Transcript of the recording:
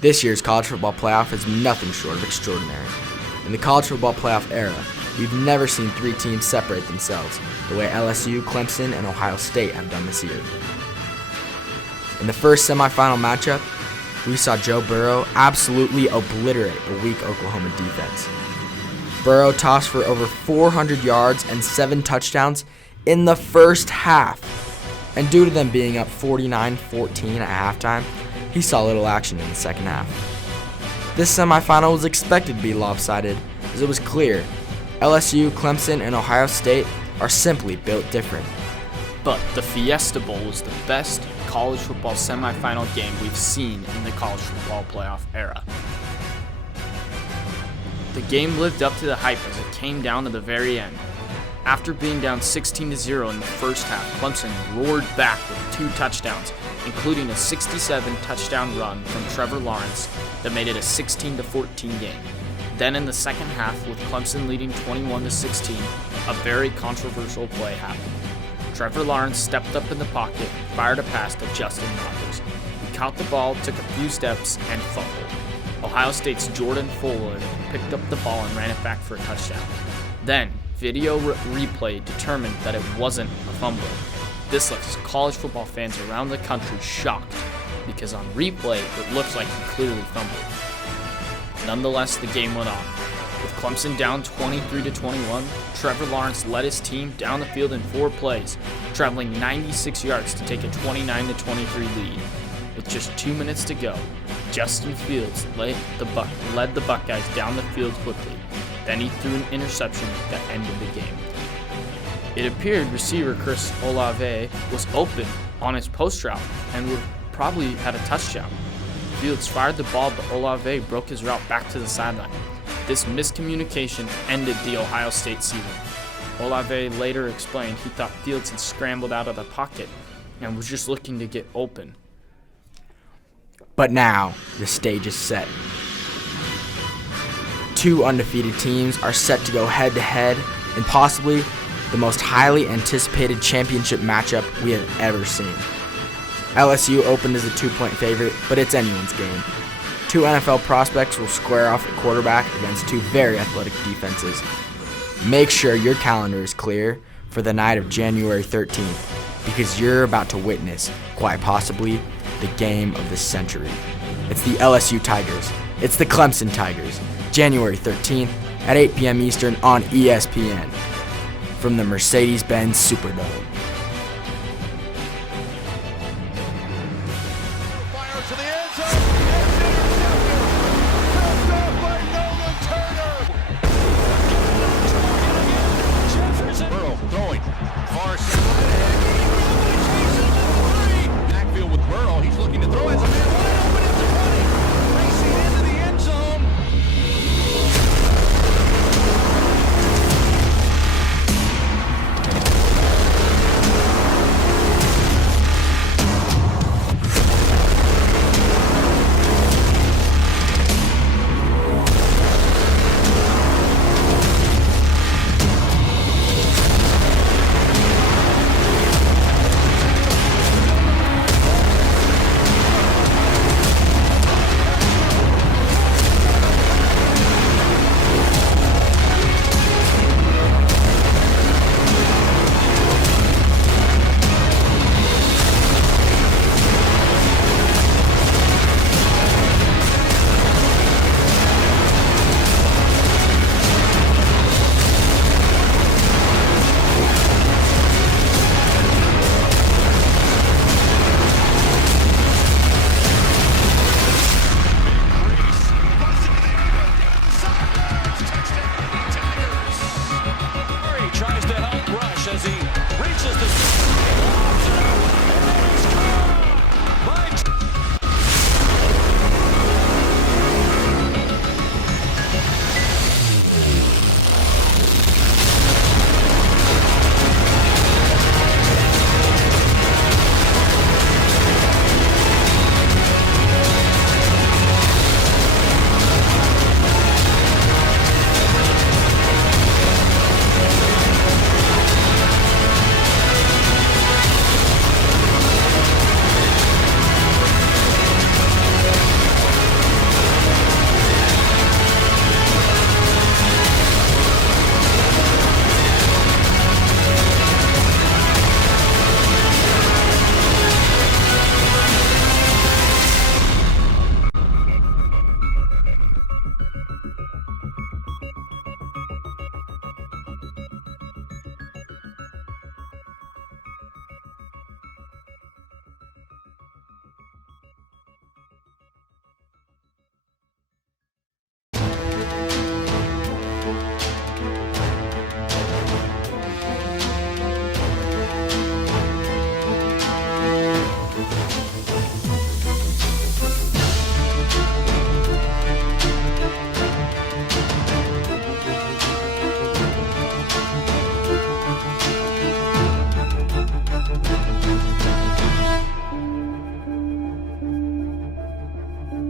This year's college football playoff is nothing short of extraordinary. In the college football playoff era, we've never seen three teams separate themselves the way LSU, Clemson, and Ohio State have done this year. In the first semifinal matchup, we saw Joe Burrow absolutely obliterate a weak Oklahoma defense. Burrow tossed for over 400 yards and 7 touchdowns in the first half. And due to them being up 49-14 at halftime, he saw little action in the second half. This semifinal was expected to be lopsided, as it was clear LSU, Clemson, and Ohio State are simply built different. But the Fiesta Bowl was the best college football semifinal game we've seen in the college football playoff era. The game lived up to the hype as it came down to the very end. After being down 16-0 in the first half, Clemson roared back with 2 touchdowns, including a 67-touchdown run from Trevor Lawrence that made it a 16-14 game. Then in the second half, with Clemson leading 21-16, a very controversial play happened. Trevor Lawrence stepped up in the pocket, fired a pass to Justin Rogers. He caught the ball, took a few steps, and fumbled. Ohio State's Jordan Fuller picked up the ball and ran it back for a touchdown. Then, video replay determined that it wasn't a fumble. This left college football fans around the country shocked, because on replay, it looks like he clearly fumbled. Nonetheless, the game went on. With Clemson down 23-21, Trevor Lawrence led his team down the field in 4 plays, traveling 96 yards to take a 29-23 lead. With just 2 minutes to go, Justin Fields led the Buckeyes down the field quickly. Then he threw an interception that ended the game. It appeared receiver Chris Olave was open on his post route and would probably had a touchdown. Fields fired the ball, but Olave broke his route back to the sideline. This miscommunication ended the Ohio State season. Olave later explained he thought Fields had scrambled out of the pocket and was just looking to get open. But now, the stage is set. 2 undefeated teams are set to go head-to-head in possibly the most highly anticipated championship matchup we have ever seen. LSU opened as a 2-point favorite, but it's anyone's game. 2 NFL prospects will square off at quarterback against 2 very athletic defenses. Make sure your calendar is clear for the night of January 13th, because you're about to witness, quite possibly, the game of the century. It's the LSU Tigers. It's the Clemson Tigers. January 13th at 8 p.m. Eastern on ESPN from the Mercedes-Benz Superdome.